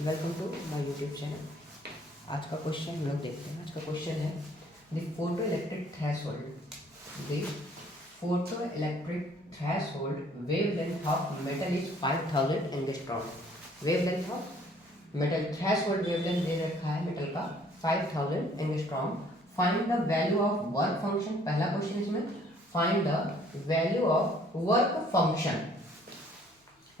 Welcome to my YouTube channel. आज का question हम लोग देखते हैं। आज का क्वेश्चन है the photo electric threshold wavelength of metal is 5000 angstrom. Wavelength of metal, threshold wavelength दे रखा है मेटल का 5000 angstrom. Find the value of work function. पहला क्वेश्चन इसमें find the value of work function,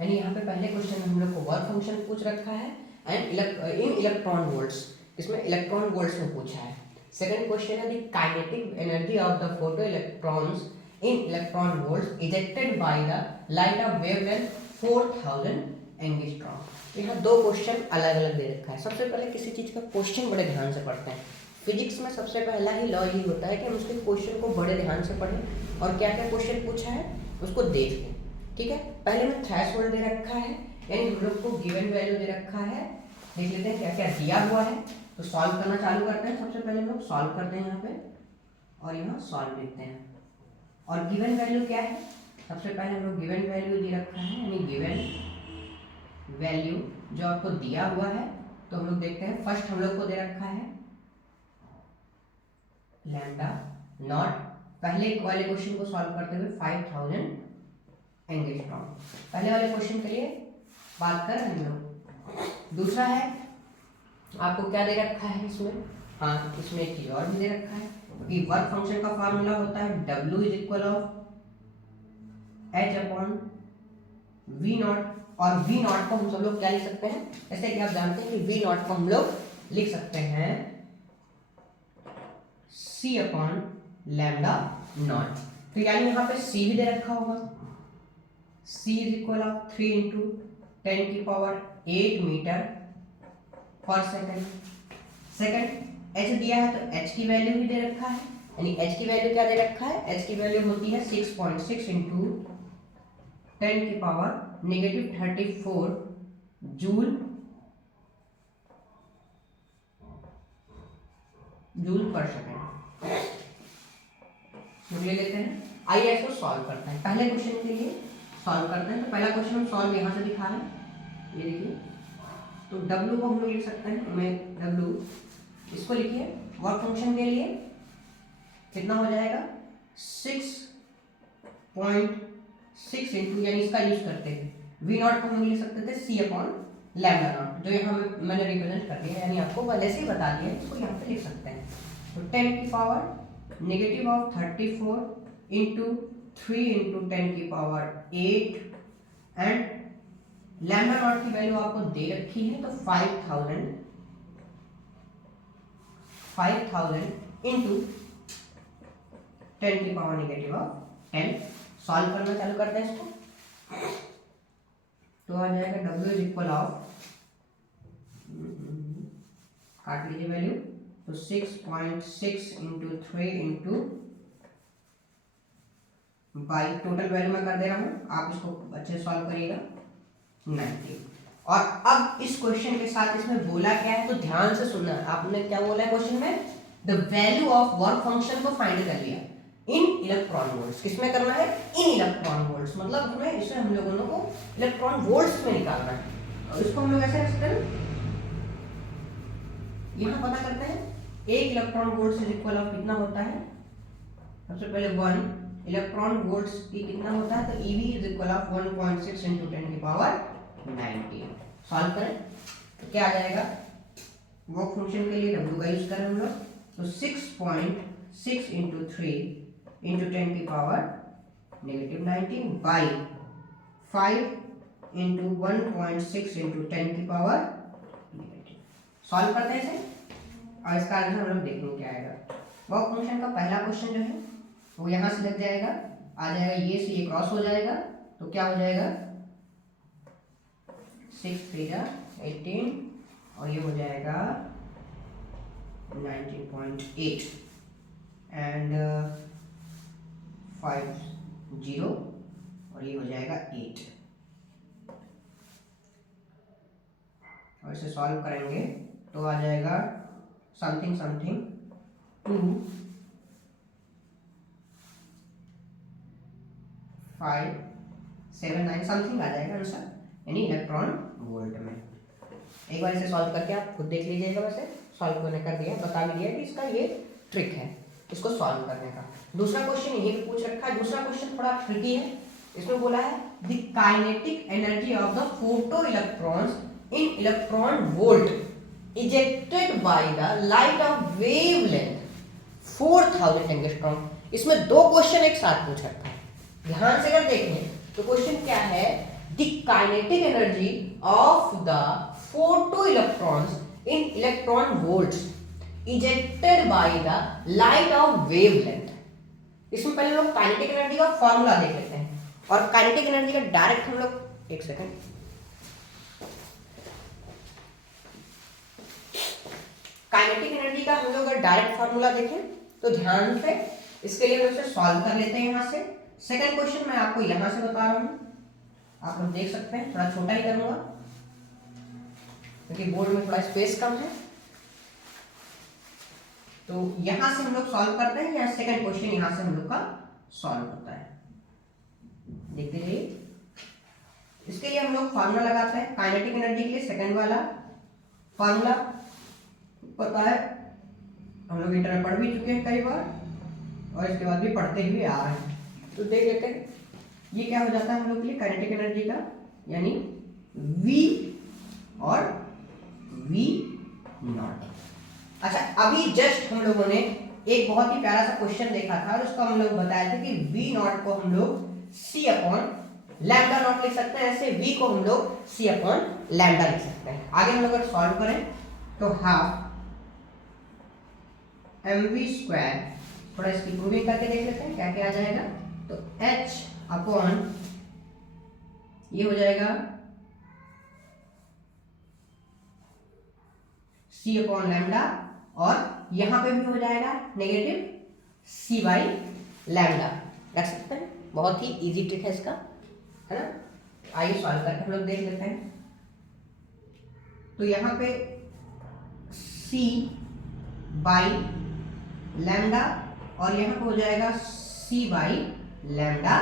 यानी यहाँ पे पहले क्वेश्चन में हम लोग को वर्क फंक्शन पूछ रखा है एंड इन इलेक्ट्रॉन वोल्ट्स, इसमें इलेक्ट्रॉन वोल्ट्स में पूछा है। सेकंड क्वेश्चन है the kinetic energy of the photo electrons in electron volts ejected by the light of wavelength 4000 angstrom. यहाँ दो क्वेश्चन अलग अलग दे रखा है। सबसे पहले किसी चीज का क्वेश्चन बड़े ध्यान से पढ़ते हैं। फिजिक्स में सबसे पहला ही लॉ यही होता है कि हम उसके क्वेश्चन को बड़े ध्यान से पढ़ें और क्या क्या क्वेश्चन पूछा है उसको देख लें। ठीक है, पहले में थ्रेशोल्ड दे रखा है, यानी हम लोग को गिवन वैल्यू दे रखा है। देख लेते हैं क्या क्या दिया हुआ है, तो सॉल्व करना चालू करते हैं। सबसे पहले हम लोग सॉल्व करते हैं यहाँ पे और यहाँ सॉल्व लिखते हैं। और गिवन वैल्यू क्या है, सबसे पहले हम लोग गिवन वैल्यू दे रखा है, यानी गिवन वैल्यू जो आपको दिया हुआ है, तो हम लोग देखते हैं। फर्स्ट हम लोग को दे रखा है लैम्डा नॉट। पहले वाले क्वेश्चन को सॉल्व करते हुए 5000 एंगस्ट्रॉम, पहले वाले क्वेश्चन के लिए बात कर रहे हैं हम लोग। दूसरा है आपको क्या दे रखा है इसमें, हाँ इसमें एक चीज और भी दे रखा है कि वर्क फंक्शन का फार्मूला होता है W is equal of H upon V not. और V नॉट को हम सब लोग क्या लिख सकते हैं, जैसे कि आप जानते हैं कि V नॉट को हम लोग लिख सकते हैं C अपॉन लैम्डा नॉट। तो यानी यहाँ पे C भी दे रखा होगा, C is equal of 3 into 10 की पावर 8 मीटर पर सेकेंड। सेकेंड H दिया है तो H की वैल्यू भी दे रखा है, यानी H की वैल्यू क्या दे रखा है, H की वैल्यू होती है 6.6 इंटू 10 की पावर नेगेटिव 34 जूल पर सेकेंड। ले लेते हैं, आइए इसको सॉल्व करते हैं। पहले क्वेश्चन के लिए सॉल्व करते हैं। तो पहला क्वेश्चन हम सॉल्व यहाँ से दिखा रहे हैं, ये देखिए। तो W को हम लोग लिख सकते हैं, मैं W इसको लिखिए। वर्क फंक्शन के लिए कितना हो जाएगा 6.6 इंटू, यानी इसका यूज करते हैं V नॉट को हम लिख सकते थे C अपॉन लैम्डा नॉट, जो यहाँ मैंने रिप्रेजेंट कर दिया, यानी आपको पहले से ही बता दिया, इसको यहाँ पे लिख सकते हैं। तो 10 की power negative of 34 into 3 into 10 की पावर 8 एंड लैम्डा नॉट की वैल्यू आपको दे रखी है, तो 5000 इंटू 10 की पावर नेगेटिव ऑफ 10। सॉल्व करना चालू करते हैं इसको, तो आ जाएगा W इज इक्वल ऑफ, काट लीजिए वैल्यू, तो 6.6 into 3 into by total value मैं कर दे रहा हूँ, आप इसको अच्छे से सॉल्व करिएगा 90। और अब इस क्वेश्चन के साथ इसमें बोला क्या है, तो ध्यान से सुनना। आपने क्या बोला है क्वेश्चन में, the value of work function को फाइंड कर लिया इन इलेक्ट्रॉन वोल्ट्स। किसमें करना है, इन इलेक्ट्रॉन वोल्ट्स, मतलब इसमें हम लोगों को इलेक्ट्रॉन वोल्ट्स में निकालना है। और इसको हम लोग ऐसे रखते हैं, यहाँ पता करते हैं एक electron volt is equal of कितना होता है। सबसे पहले 1 इलेक्ट्रॉन वोल्ट्स की कितना होता है, तो EV is equal of 1.6 into 10 की पावर 90। सॉल्व करें तो क्या आ जाएगा, वर्क फंक्शन के लिए W का यूज करें हम लोग, तो 6.6 इंटू 3 इंटू 10 की power negative 90 by 5 into 1.6 into 10 की पावर नेगेटिव। सॉल्व करते हैं इसे और इसका आंसर हम लोग देखेंगे क्या आएगा। वर्क फंक्शन का पहला क्वेश्चन जो है वो यहाँ से लग जाएगा, आ जाएगा ये से ये क्रॉस हो जाएगा, तो क्या हो जाएगा 6 3 18 और ये हो जाएगा 19.8 एंड 5 0 और ये हो जाएगा 8। और इसे सॉल्व करेंगे तो आ जाएगा समथिंग 2 5 7 9 समथिंग आ जाएगा आंसर। यानी इलेक्ट्रॉन वोल्ट में। एक बार इसे सॉल्व करके आप खुद देख लीजिएगा। वैसे सॉल्व करने कर दिया, बता भी दिया कि इसका ये ट्रिक है इसको सॉल्व करने का। दूसरा क्वेश्चन यही पे पूछ रखा है। दूसरा क्वेश्चन थोड़ा ट्रिकी है। इसमें बोला है the kinetic energy of the photo electrons in electron volt ejected by the light of wavelength 4000 angstrom. इसमें दो क्वेश्चन एक साथ पूछ रखा है, ध्यान से अगर देखें तो क्वेश्चन क्या है, the kinetic energy of the photo electrons in electron volts ejected by the light of wavelength. इसमें पहले लोग काइनेटिक एनर्जी का फॉर्मूला देख लेते हैं, और काइनेटिक एनर्जी का डायरेक्ट हम लोग, एक सेकंड, काइनेटिक एनर्जी का हम लोग अगर डायरेक्ट फॉर्मूला देखें तो ध्यान से इसके लिए हम इसे सॉल्व कर लेते हैं। यहां से सेकंड क्वेश्चन मैं आपको यहां से बता रहा हूं, आप लोग देख सकते हैं, थोड़ा छोटा ही करूंगा क्योंकि बोर्ड में थोड़ा स्पेस कम है। तो यहां से हम लोग सॉल्व करते हैं, या सेकंड क्वेश्चन यहां से हम लोग का सॉल्व होता है, देखते रहिए। इसके लिए हम लोग फॉर्मूला लगाते हैं काइनेटिक एनर्जी के लिए। सेकंड वाला फॉर्मूला पता है, हम लोग इंटर में पढ़ भी चुके हैं कई बार, और इसके बाद भी पढ़ते हुए आ रहे हैं। तो देख लेते हैं ये क्या हो जाता है हम लोग के लिए काइनेटिक एनर्जी का, यानी V और V नॉट। अच्छा, अभी जस्ट हम लोगों ने एक बहुत ही प्यारा सा क्वेश्चन देखा था, और उसको हम लोग बताए थे कि V नॉट को हम लोग C अपॉन लैम्डा नॉट लिख सकते हैं, ऐसे V को हम लोग C अपॉन लैम्डा लिख सकते हैं। आगे हम लोग अगर सॉल्व करें तो हाफ mv स्क्वायर, थोड़ा इसकी प्रूविंग करके देख लेते हैं क्या क्या आ जाएगा। तो h अपॉन ये हो जाएगा c अपॉन लैम्डा, और यहां पे भी हो जाएगा नेगेटिव c बाई लैम्डा, रख सकते हैं। बहुत ही इजी ट्रिक है इसका, है ना। आइए सॉल्व करके हम लोग देख लेते हैं। तो यहाँ पे c बाई लैम्डा, और यहाँ पे हो जाएगा c बाई लैम्डा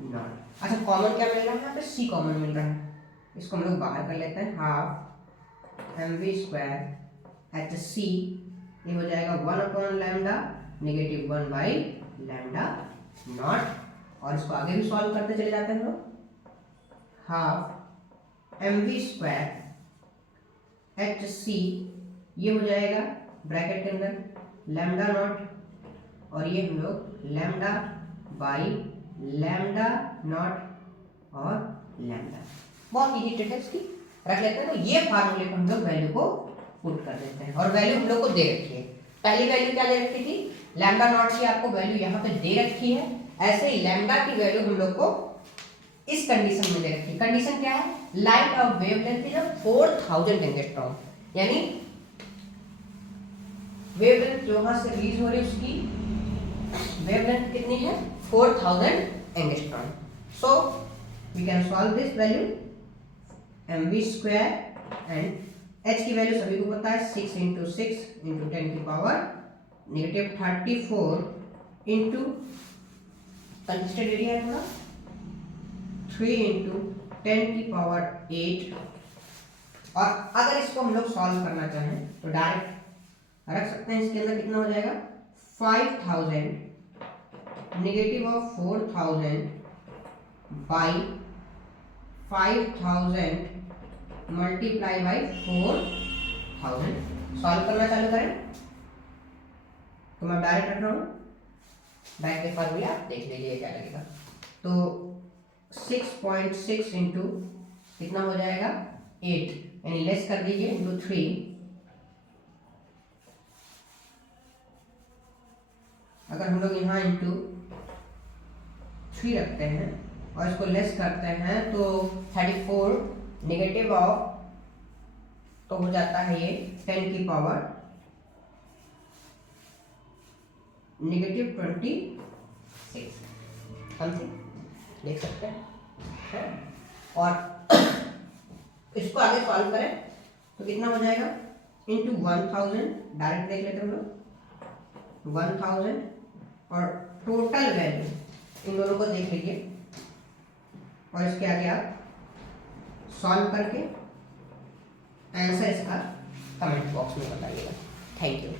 नॉट। अच्छा, कॉमन क्या मिल रहा है, यहाँ पे c कॉमन मिल रहा है, इसको हम लोग बाहर कर लेते हैं। Half mv square H C, ये हो जाएगा 1 upon lambda negative 1 by lambda naught, और इसको आगे भी सॉल्व करते चले जाते हैं हम लोग। Half mv square H C, ये हो जाएगा ब्रैकेट के अंदर लैम्डा नॉट, और ये हम लोग लैम्डा बाई लैम्डा नॉट और लैम्डा। बहुत इजी ट्रिक है इसकी, रख लेते हैं। तो ये फार्मूले पर हम लोग वैल्यू को पुट कर देते हैं, और वैल्यू हम लोग को दे रखी है। पहली वैल्यू क्या दे रखी थी, लैम्डा नॉट की आपको वैल्यू यहाँ पे दे रखी है। ऐसे ही लैम्डा की वैल्यू हम लोग को इस कंडीशन में दे रखी है। कंडीशन क्या है, light of wavelength is 4000 angstrom, यानी वेवलेंथ जो वहां से रिलीज हो रही है उसकी वेवलेंथ कितनी है, 4000 angstrom. So we can solve this value mv square, and h की वैल्यू सभी को पता है, 6 इंटू 6 इंटू 10 की power negative 34 into consistent area है थोड़ा 3 इंटू 10 की पावर 8। और अगर इसको हम लोग सॉल्व करना चाहें तो डायरेक्ट रख सकते हैं। इसके अंदर कितना हो जाएगा, 5000 negative of 4000 by 5000 multiply by 4000। Solve करना चालू करें तो मैं डायरेक्ट रख रहा हूँ, बैक के फार्मूला आप देख लीजिए क्या लगेगा। तो 6.6 इंटू कितना हो जाएगा 8, यानी लेस कर दीजिए इंटू 3, अगर हम लोग यहाँ इंटू 3 रखते हैं और इसको लेस करते हैं तो 34 नेगेटिव ऑफ, तो हो जाता है ये 10 की पावर नेगेटिव 26 समथिंग, देख सकते हैं। और इसको आगे सॉल्व करें तो कितना हो जाएगा, इंटू 1000, डायरेक्ट देख लेते हैं हम लोग 1000, और टोटल वैल्यू इन दोनों को देख लीजिए, और इसके आगे आप सॉल्व करके आंसर इसका कमेंट बॉक्स में बताइएगा। Thank you.